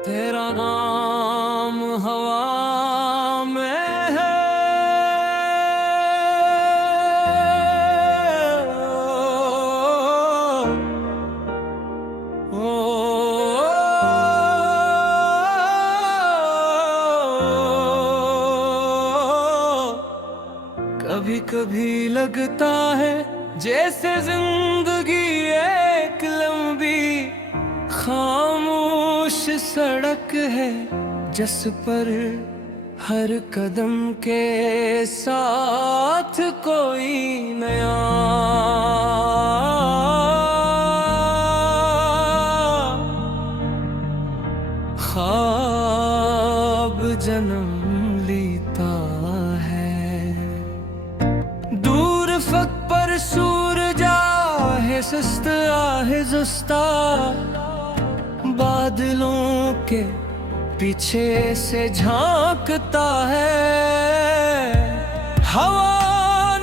तेरा नाम हवा में है, ओ, कभी कभी लगता है जैसे जिंदगी एक लंबी खामोश सड़क है, जिस पर हर कदम के साथ कोई नया ख्वाब जन्म लेता है। दूर फक पर सूरज आहे सुस्त आहे जुस्ता, बादलों के पीछे से झांकता है। हवा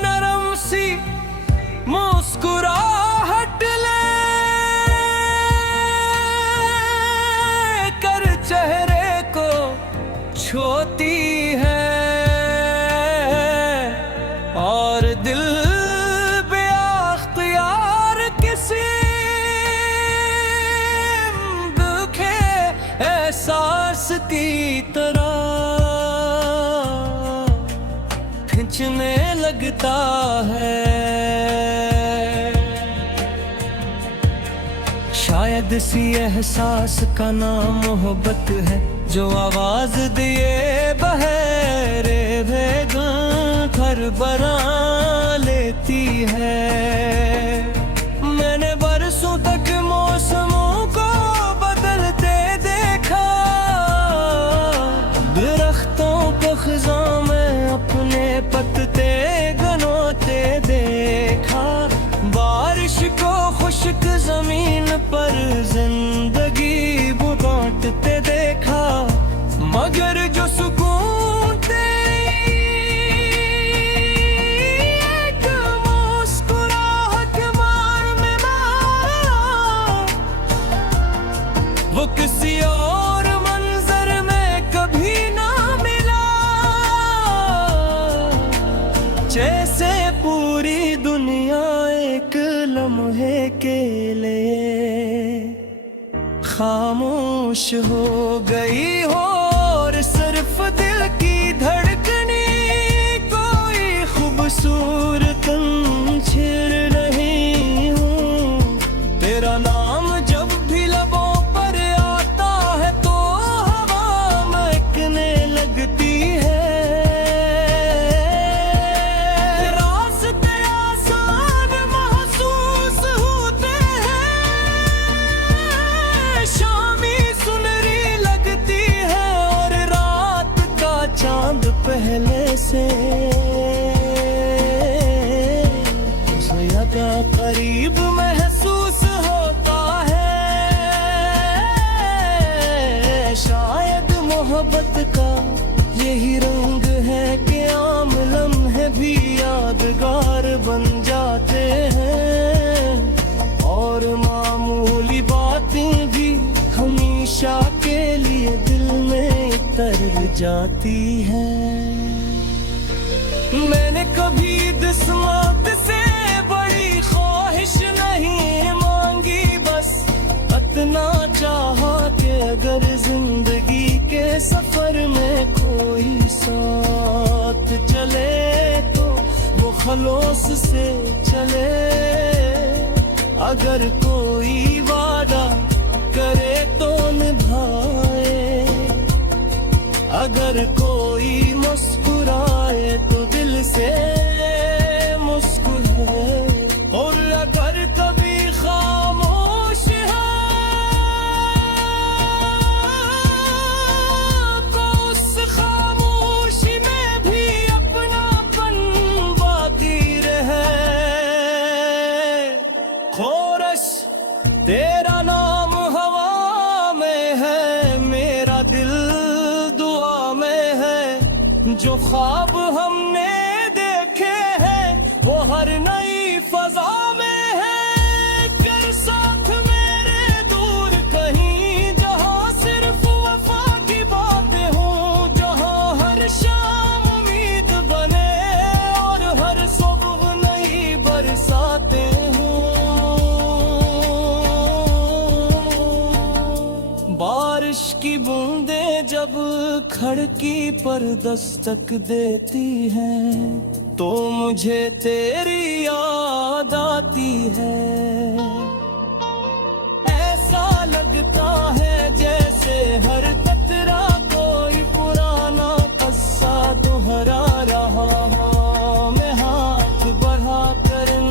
नरम सी मुस्कुराहट ले कर चेहरे को छूती है, और दिल बेअख्तियार किसी एहसास की तरह खींचने लगता है। शायद इसी एहसास का नाम मोहब्बत है, जो आवाज दिए बहरे भेगन घर बना लेती है। मैंने बरसों तक मौसमों को बदलते देखा, दरख्तों को खिज़ां में अपने पत्ते गनोते देखा, बारिश को खुश्क जमीन पर जिंदगी बांटते देखा। मगर जो सुकून तेरी एक मुस्कुराहट में मारा, वो किसी और मंजर में कभी ना मिला। जैसे पूरी दुनिया एक लम्हे के लिए खामोश हो गई हो, और सिर्फ दिल की धड़कनी कोई खूबसूरत छिड़ रही हूँ। तेरा नाम जब भी लबों पर आता है तो हवा महकने लगती है। रास्ते आसान महसूस होते हैं, शामी सुनहरी लगती है, और रात का चांद पहले से ज्यादा करीब महसूस होता है। शायद मोहब्बत का यही रंग है कि आम लम्हे भी यादगार बन जाते हैं, और मामूली बातें भी हमेशा के लिए दिल में उतर जाती हैं। मैंने कभी किस्मत से बड़ी ख्वाहिश नहीं मांगी, बस इतना चाहा कि अगर जिंदगी के सफर में कोई साथ चले तो वो खलूस से चले। अगर कोई वादा करे तो निभाए, अगर कोई मुस्कुराए तो दिल से मुस्कुराए, और अगर कभी खामोश है तो उस खामोशी में भी अपनापन बाकी रहे। खोरश तेरा नाम हवा में है, मेरा दिल दुआ में है। जो ख्वाब हमने देखे हैं वो हर नई फजा में है। कर साथ मेरे दूर कहीं जहां सिर्फ की बूंदें जब खिड़की पर दस्तक देती हैं तो मुझे तेरी याद आती है। ऐसा लगता है जैसे हर कतरा कोई पुराना किस्सा दोहरा रहा हो। मैं हाथ बढ़ा कर इन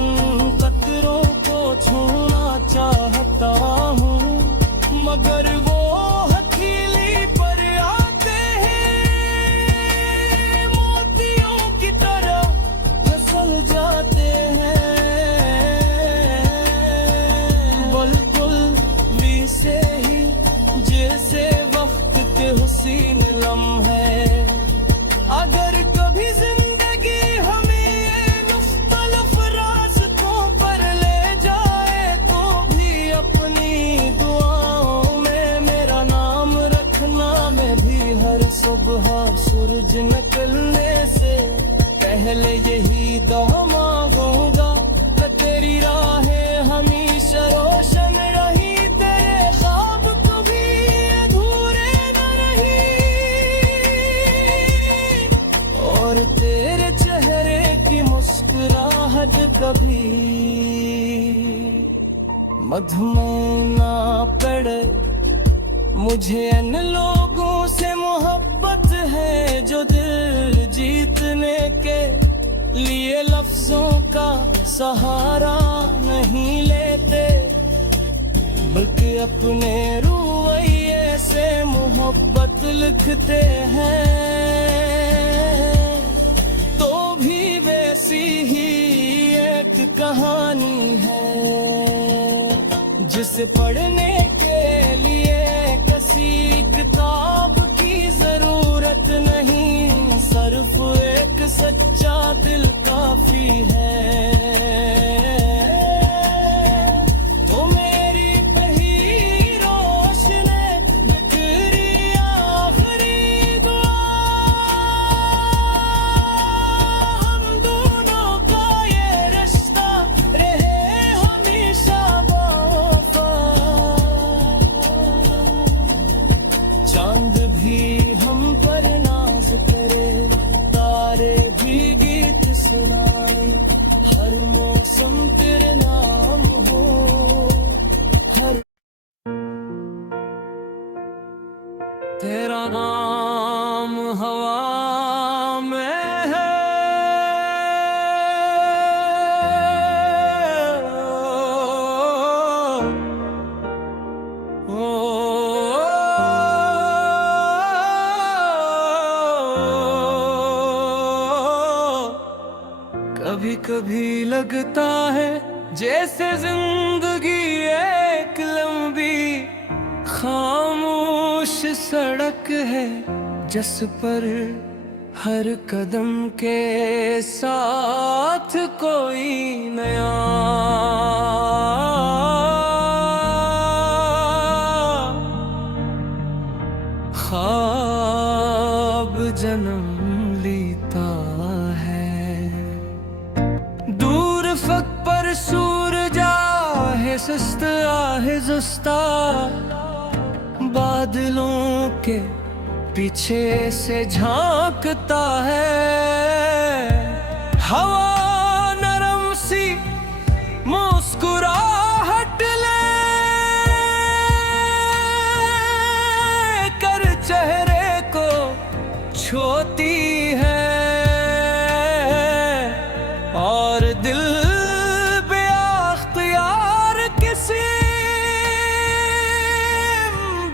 कतरों को छूना चाहता हूँ, मगर वो हथेली पर आते हैं, मोतियों की तरह फिसल जाते हैं। बिल्कुल वैसे ही जैसे वक्त के हुसीन लम्हे। अगर कभी जिंदगी हमें ये मुख्तलिफ रास्तों पर ले जाए तो भी अपनी दुआओं में मेरा नाम रखना। मैं भी हर सुबह सूरज निकलने से पहले यही दुआ मांगूंगा कि तेरी राहें हमेशा रोशन रही, तेरे ख्वाब कभी अधूरे न रही, और तेरे चेहरे की मुस्कुराहट कभी मधुमेह ना पड़े। मुझे इन लोगों से मोहब्बत है जो दिल जीतने के लिए लफ्जों का सहारा नहीं लेते, बल्कि अपने रवैये से मोहब्बत लिखते हैं। तो भी वैसी ही एक कहानी है जिसे पढ़ने के लिए किसी किताब की जरूरत नहीं, सिर्फ एक सच्चा दिल काफी है। तो मेरी पहली रोशनी बिखरी आखिरी दुआ, हम दोनों का ये रिश्ता रहे हमेशा वफा। चांद भी हम पर नाज करे, तारे भी गीत सुनाए, हर मौसम तेरे नाम हो, हर तेरा नाम हवा में है। कभी कभी लगता है जैसे जिंदगी एक लंबी खामोश सड़क है, जिस पर हर कदम के साथ कोई नया ख्वाब जन्म लेता है। दूर फक पर सूरज आहे सुस्त आहे जुस्ता, बादलों के पीछे से झांकता है। हवा नरम सी मुस्कुराहट ले कर चेहरे को छूती है, और दिल बेअख्तियार किसी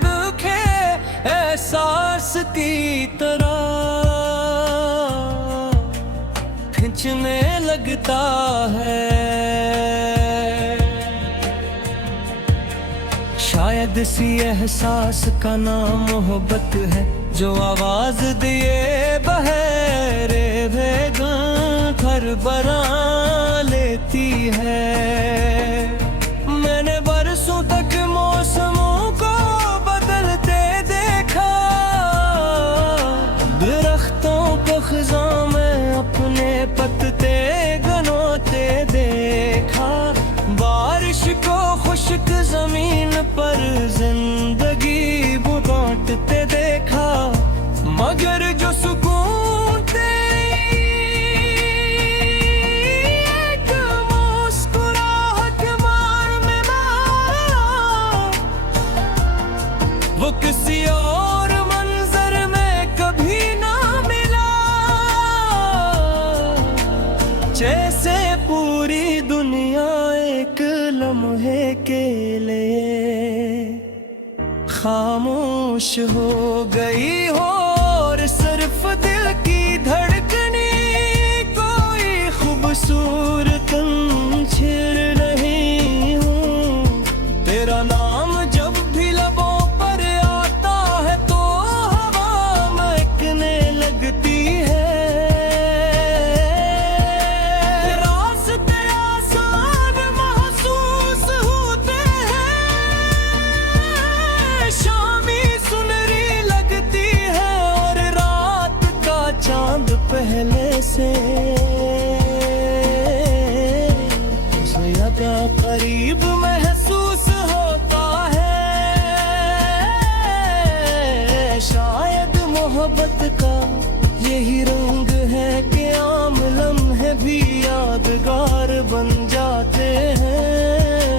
दुखे एहसास की तरह खींचने लगता है। शायद इसी एहसास का नाम मोहब्बत है, जो आवाज दिए बहरे भेगन भर बरा लेती है। मैंने बरसों तक मौसमों को बदलते देखा, दरख्तों को खिज़ां में अपने पत्ते गनोते देखा, बारिश को खुश्क जमीन पर जिंदगी बुगाते लौटते देखा, मगर जो सुकून तेरी एक मुस्कुराहट मार में मारा, वो किसी और मंजर में कभी ना मिला। जैसे पूरी दुनिया एक लम्हे के लिए खामोश हो गई हो, और सिर्फ दिल की धड़कने कोई खूबसूरत छिड़ रही हूँ। तेरा नाम जब भी लबों पर आता है तो हवा महकने लगती है। रास्ते आसान महसूस होते हैं, शामी सुनहरी लगती है और रात का चांद पहले से ज्यादा करीब महसूस होता है। शायद मोहब्बत का यही रंग है कि आम लम्हे भी यादगार बन जाते हैं,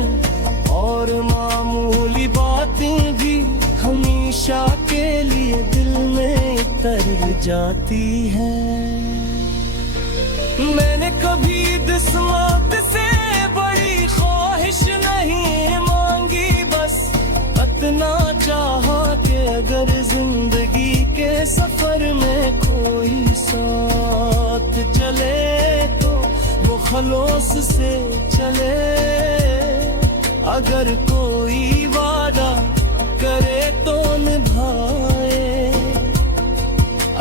और मामूली बातें भी हमेशा के लिए दिल में उतर जाती हैं। मैंने कभी किस्मत से बड़ी ख्वाहिश नहीं मांगी, बस इतना चाहा कि अगर जिंदगी के सफर में कोई साथ चले तो वो खलूस से चले। अगर कोई वादा करे तो निभाए,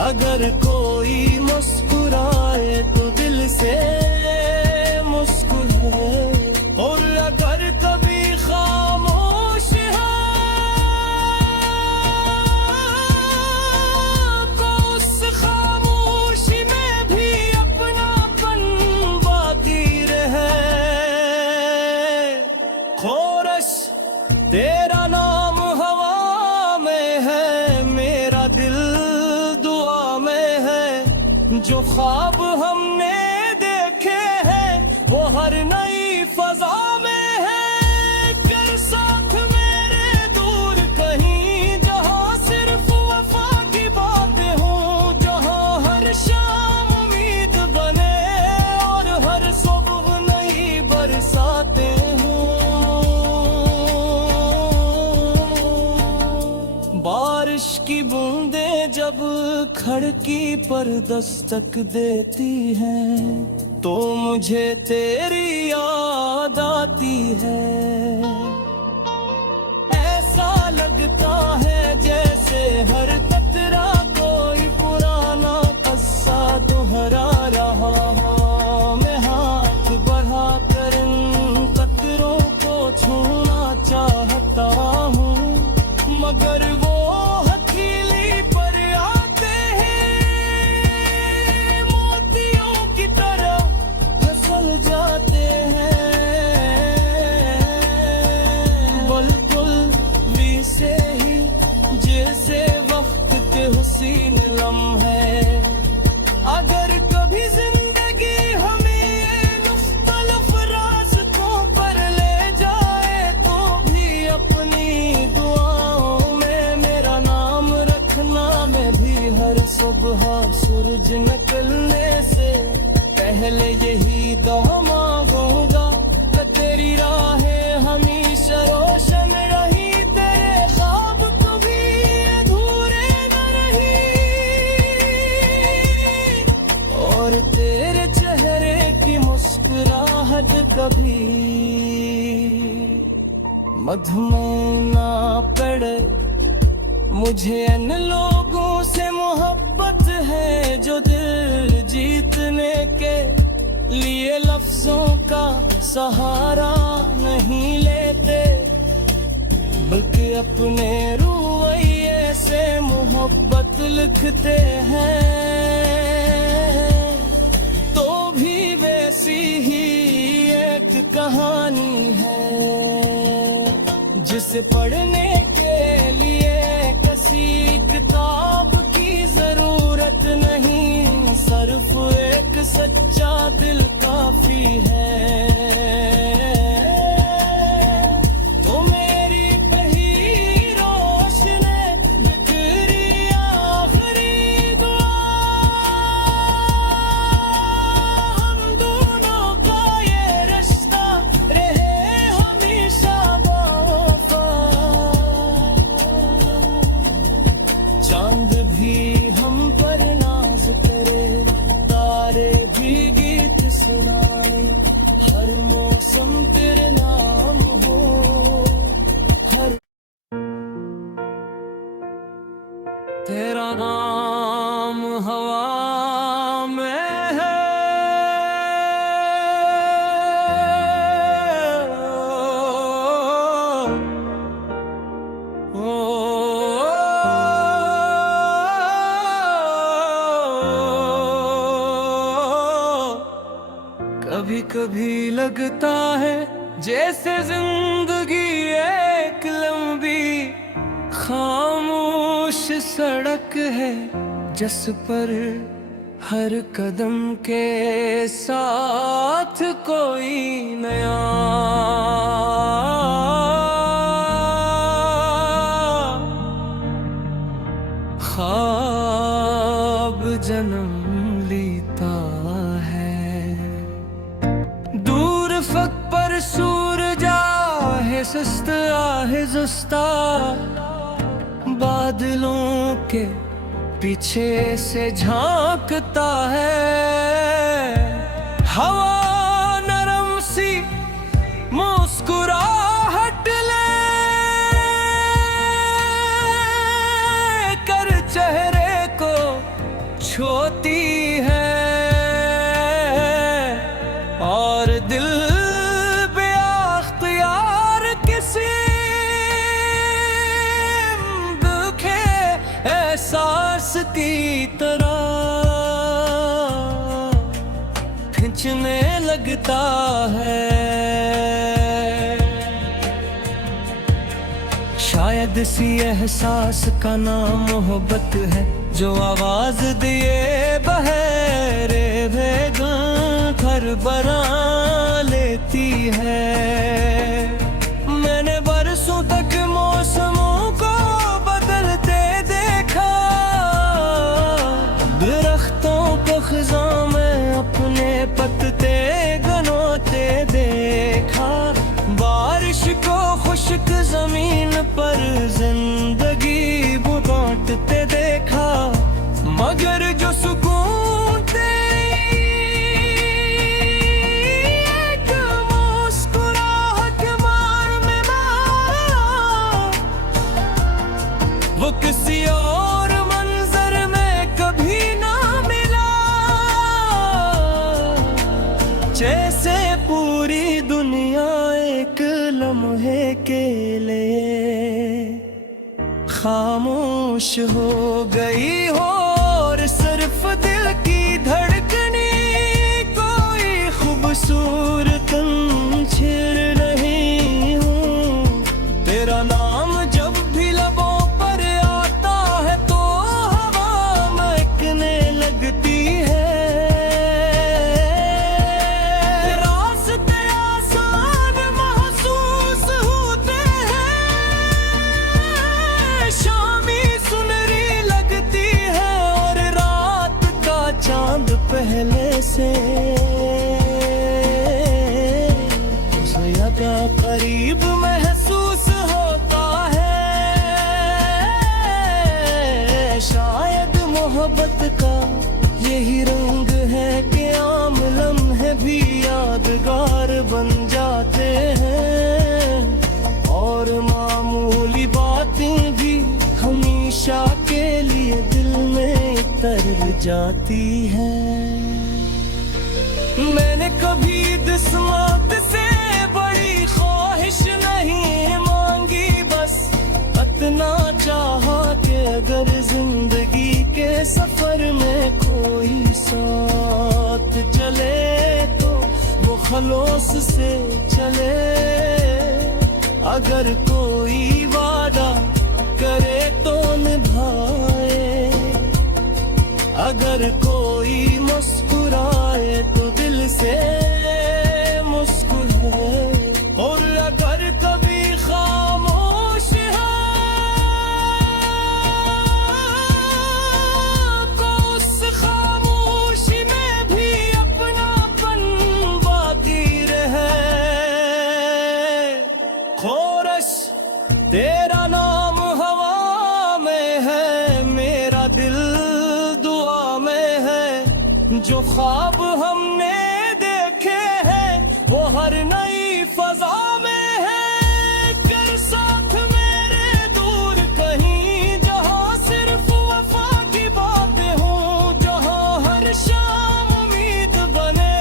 अगर कोई मुस्कुराए तो दिल से मुस्कुराए, और अगर कभी खामोश है तो उस खामोशी में भी अपनापन बाकी रहे। खोरश तेरा नाम हवा में है, मेरा दिल दुआ में है। जो ख्वाब हमने देखे हैं वो हर नई फजा में है। कर साथ मेरे दूर कहीं जहाँ सिर्फ वफा की बातें हों, जहाँ हर शाम उम्मीद बने और हर सुबह नई बरसाते हों। बारिश की बूंदें जब खिड़की पर दस्तक देती हैं तो मुझे तेरी याद आती है। ऐसा लगता है जैसे हर कतरा कोई पुराना किस्सा दोहरा रहा हो। मैं हाथ बढ़ा कर इन कतरों को छूना चाहता हूँ, मगर वो हथेली पर आते हैं मोतियों की तरह फिसल जाते हैं। बिल्कुल वैसे ही जैसे वक्त के हुसीन लम्हे। अगर कभी जिंदगी हमें ये मुख्तलिफ रास्तों पर ले जाए तो भी अपनी दुआओं में मेरा नाम रखना। मैं भी हर सुबह सूरज निकलने से पहले यही दुआ मांगूंगा कि तेरी राहें हमेशा रोशन रही, तेरे ख्वाब कभी अधूरे न रही, और तेरे चेहरे की मुस्कुराहट कभी मधुमेह ना पड़े। मुझे इन लोगों से मोहब्बत है जो दिल जीतने के लिए लफ्जों का सहारा नहीं लेते, बल्कि अपने रवैये से मोहब्बत लिखते हैं। तो भी वैसी ही एक कहानी है जिसे पढ़ने के लिए किसी सच्चा दिल काफी है। तो मेरी पही रोशने बिखरी आखिरी दुआ, हम दोनों का ये रिश्ता रहे हमेशा वफा। चांद भी हम पर नाज करे, तारे भी गीत सुनाए, हर मौसम तेरे नाम हो, हर तेरा नाम हवा में है। कभी कभी लगता है जैसे जिंदगी एक लंबी खामोश सड़क है, जिस पर हर कदम के साथ कोई नया ख्वाब जन्म लेता है। दूर फक पर सूरज आहे सुस्त आहे जुस्ता, बादलों के पीछे से झांकता है। हवा नरम सी मुस्कुराहट ले कर चेहरे को छूती है, और दिल बेअख्तियार किसी दुखे एहसास की तरह खींचने लगता है। शायद इसी एहसास का नाम मोहब्बत है, जो आवाज दिए बहरे भेगन घर बना लेती है। मैंने बरसों तक मौसमों को बदलते देखा, दरख्तों को खिज़ां में अपने पत्ते गनोते देखा, बारिश को खुश्क जमीन पर जिंदगी बांटते देखा। मगर जो सुकून तेरी एक मुस्कुराहट मार में मारा, वो किसी और मंजर में कभी ना मिला। जैसे पूरी दुनिया एक लम्हे के लिए खामोश हो गई हो, और सिर्फ दिल की धड़कनी कोई खूबसूरत छिड़ नहीं हूँ। तेरा नाम जब भी लबों पर आता है तो हवा महकने लगती है। रास्ते आसान महसूस होते हैं, शामी सुनहरी लगती है, और रात का चांद पहले से ज्यादा करीब महसूस होता है। शायद मोहब्बत का यही रंग है कि आम लम्हे भी यादगार बन जाते हैं, और मामूली बातें भी हमेशा के लिए दिल में उतर जाती हैं। मैंने कभी किस्मत से बड़ी ख्वाहिश नहीं मांगी, बस इतना चाहा कि अगर जिंदगी के सफर में कोई साथ चले तो वो खलूस से चले। अगर कोई वादा करे तो निभाए, अगर कोई मुस्कुराए मुस्कुराए। और अगर कभी खामोश है तो उस खामोशी में भी अपनापन बाकी रहे। खोरश तेरा नाम हवा में है, मेरा दिल दुआ में है। जो ख्वाब हमने देखे हैं वो हर नई फजा में है। कर साथ मेरे दूर कहीं जहां सिर्फ वफा की बातें हों, जहां हर शाम उम्मीद बने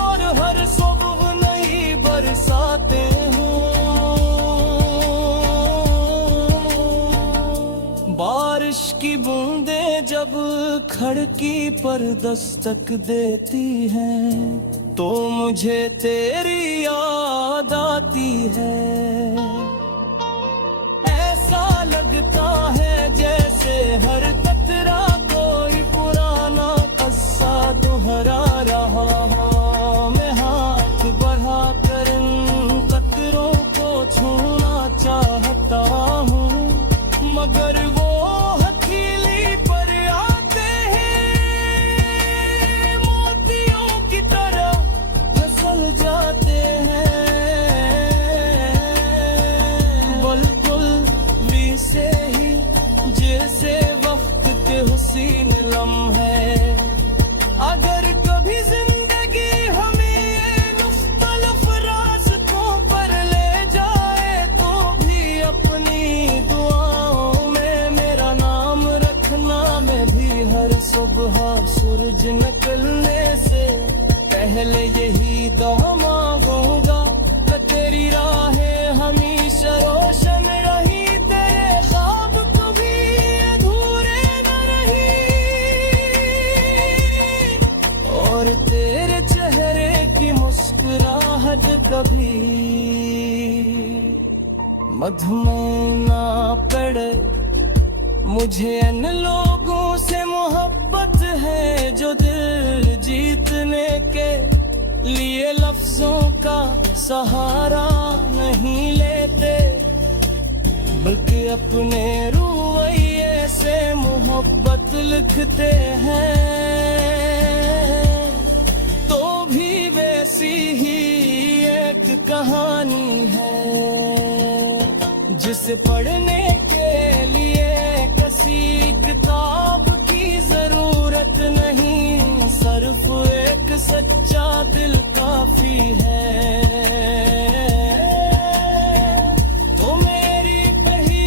और हर सुबह नई बरसातें हों। बारिश की बूंदें जब खिड़की पर दस्तक देती हैं तो मुझे तेरी याद आती है। ऐसा लगता है जैसे हर कतरा कोई पुराना किस्सा दोहरा रहा हो। मैं हाथ बढ़ा कर इन कतरों को छूना चाहता हूँ, मगर वो हथेली पर आते हैं मोतियों की तरह फिसल जाते हैं। बिल्कुल वैसे ही जैसे वक्त के हुसीन लम्हे। अगर कभी जिंदगी हमें ये मुख्तलिफ रास्तों पर ले जाए तो भी अपनी दुआओं में मेरा नाम रखना। मैं भी हर सुबह सूरज निकलने से पहले यही दुआ मांगूंगा कि तेरी राहें हमेशा रोशन रही, तेरे ख्वाब कभी अधूरे न रही, और तेरे चेहरे की मुस्कुराहट कभी मधुमेह ना पड़े। मुझे इन लोगों से मोहब्बत है जो दिल जीतने के लिए लफ्जों का सहारा नहीं लेते, बल्कि अपने रवैये से मोहब्बत लिखते हैं। तो भी वैसी ही एक कहानी है जिसे पढ़ने के लिए किसी किताब की जरूरत नहीं, सिर्फ एक सच्चा दिल काफी है। तो मेरी पहली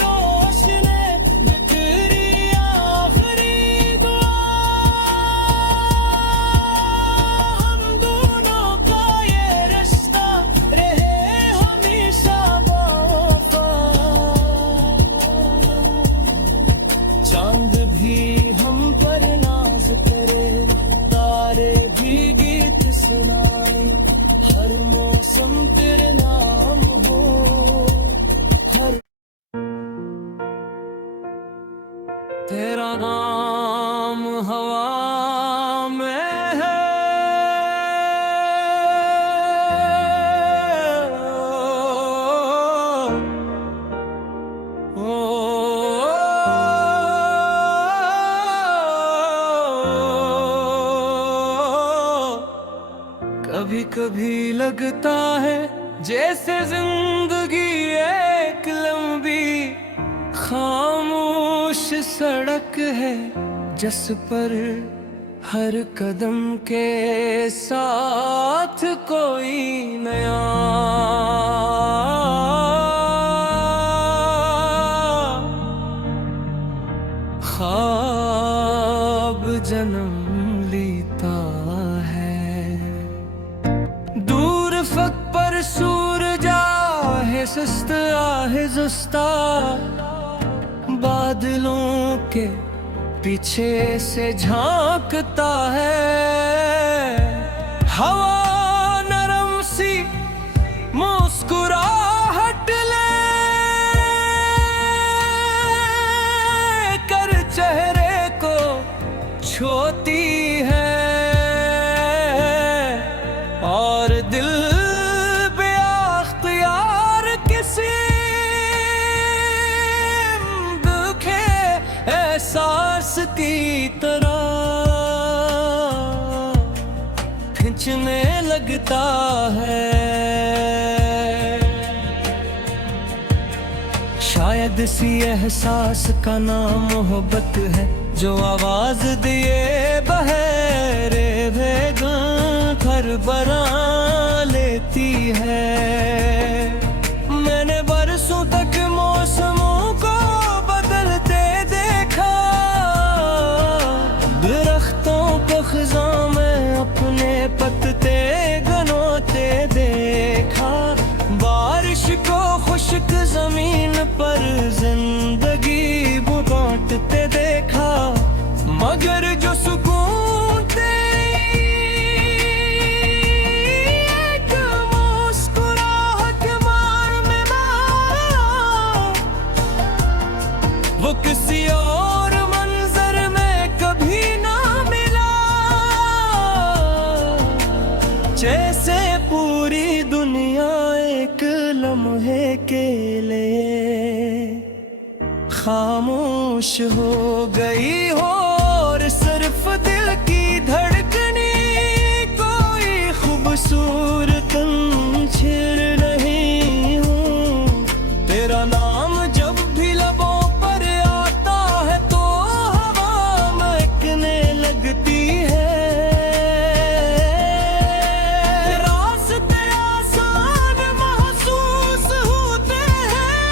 रोशनी बिखरी आखिरी दुआ, हम दोनों का ये रिश्ता रहे हमेशा वफा। चांद भी हम पर नाज करे, तारे भी गीत सुनाए, हर मौसम तेरे नाम हो। हर तेरा नाम हवा में है, कभी कभी लगता है जैसे जिंदगी एक लंबी खामोश सड़क है, जिस पर हर कदम के साथ कोई नया ख्वाब जन्म लेता है। दूर फक पर सूरज आहे सुस्त आहे जुस्ता, बादलों के पीछे से झांकता है। हवा नरम सी मुस्कुराहट ले कर चेहरे को छूती है। प्यास की तरह खींचने लगता है। शायद इसी एहसास का नाम मोहब्बत है, जो आवाज दिए बहरे भेगन घर बना लेती है। मैंने बरसों तक मौसमों को बदलते देखा, दरख्तों को खज़ां में अपने पत्ते गनोते देखा, बारिश को खुश्क जमीन पर जिंदगी बांटते देखा। मगर जो सुकून तेरी एक मुस्कुराहट में मारा, वो किसी और मंजर में कभी ना मिला। जैसे पूरी दुनिया एक लम्हे के लिए खामोश हो गई हो, और सिर्फ दिल की धड़कने कोई खूबसूरत छिड़ रही हूँ। तेरा नाम जब भी लबों पर आता है तो हवा महकने लगती है। रास्ते आसान महसूस होते हैं,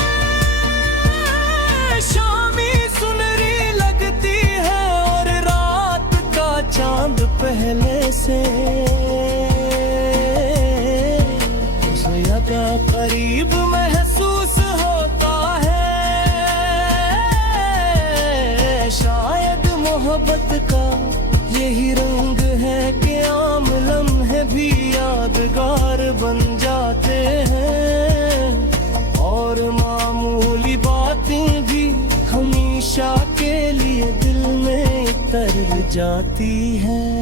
शामी सुनहरी लगती है और रात का चांद पहले से ज्यादा करीब महसूस होता है। शायद मोहब्बत का यही रंग है कि आम लम्हे भी यादगार बन जाते हैं, और मामूली बातें भी हमेशा के लिए दिल में उतर जाती हैं।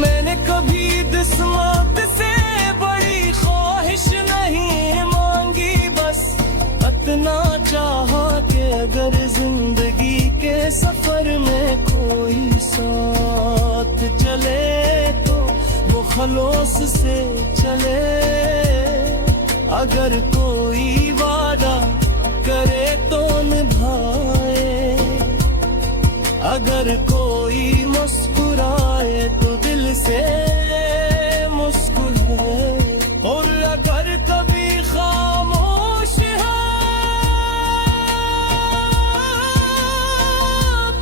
मैंने कभी किस्मत से बड़ी ख्वाहिश नहीं मांगी, बस इतना चाहा कि अगर जिंदगी के सफर में कोई साथ चले तो वो खलोस से चले। अगर कोई वादा करे तो निभाए, अगर कोई मुस्कुराए तो दिल से मुस्कुराए, और अगर कभी खामोश है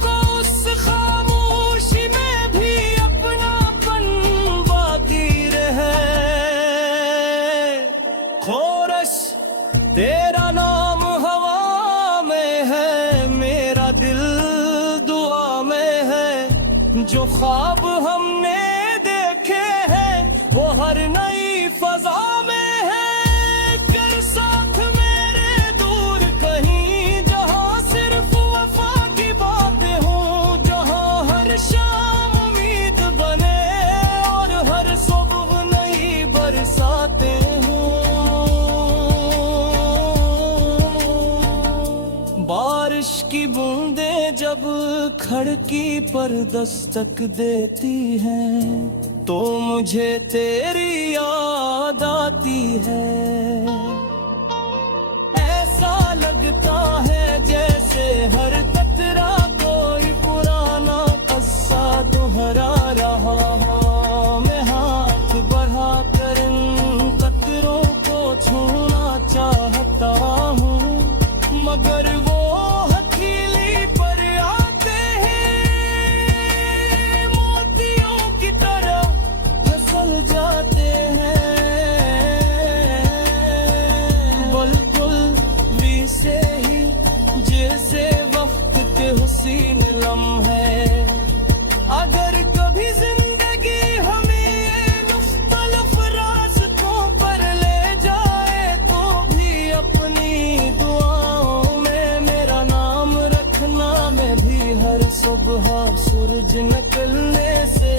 तो उस खामोशी में भी अपनापन बाकी रहे। खोरश तेरा नाम हवा में है, मेरा दिल दुआ में है। जो ख्वाब हमने देखे हैं वो हर नई फजा में है। कर साथ मेरे दूर कहीं जहाँ सिर्फ वफा की बातें हों, जहाँ हर शाम उम्मीद बने और हर सुबह नई बरसाते हों। बारिश की बूंदें जब खिड़की पर दस्तक देती हैं तो मुझे तेरी याद आती है। ऐसा लगता है जैसे हर कतरा कोई पुराना किस्सा दोहरा रहा हो। मैं हाथ बढ़ा कर इन कतरों को छूना चाहता हूँ, मगर वो हथेली पर आते हैं मोतियों की तरह फिसल जाते हैं। बिल्कुल वैसे ही जैसे वक्त के हुसीन लम्हे। अगर कभी जिंदगी हमें ये मुख्तलिफ रास्तों पर ले जाए तो भी अपनी दुआओं में मेरा नाम रखना। मैं भी हर सुबह सूरज निकलने से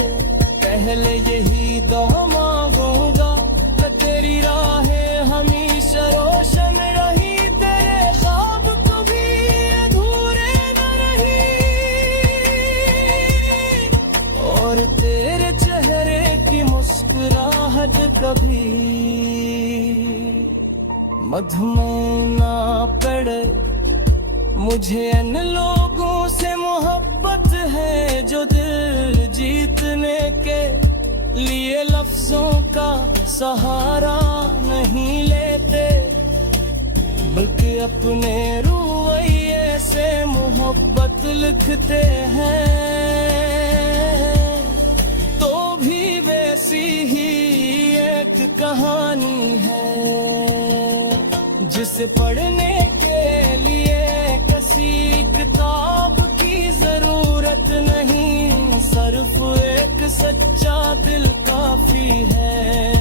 पहले यही दुआ मांगूंगा कि तेरी राहें हमेशा रोशन रही, तेरे ख्वाब कभी अधूरे न रही। मधुमेह ना पड़े मुझे इन लोगों से मोहब्बत है जो दिल जीतने के लिए लफ्जों का सहारा नहीं लेते, बल्कि अपने रवैये से मोहब्बत लिखते हैं। तो भी वैसी ही एक कहानी है जिसे पढ़ने के लिए किसी किताब की जरूरत नहीं, सिर्फ एक सच्चा दिल काफी है।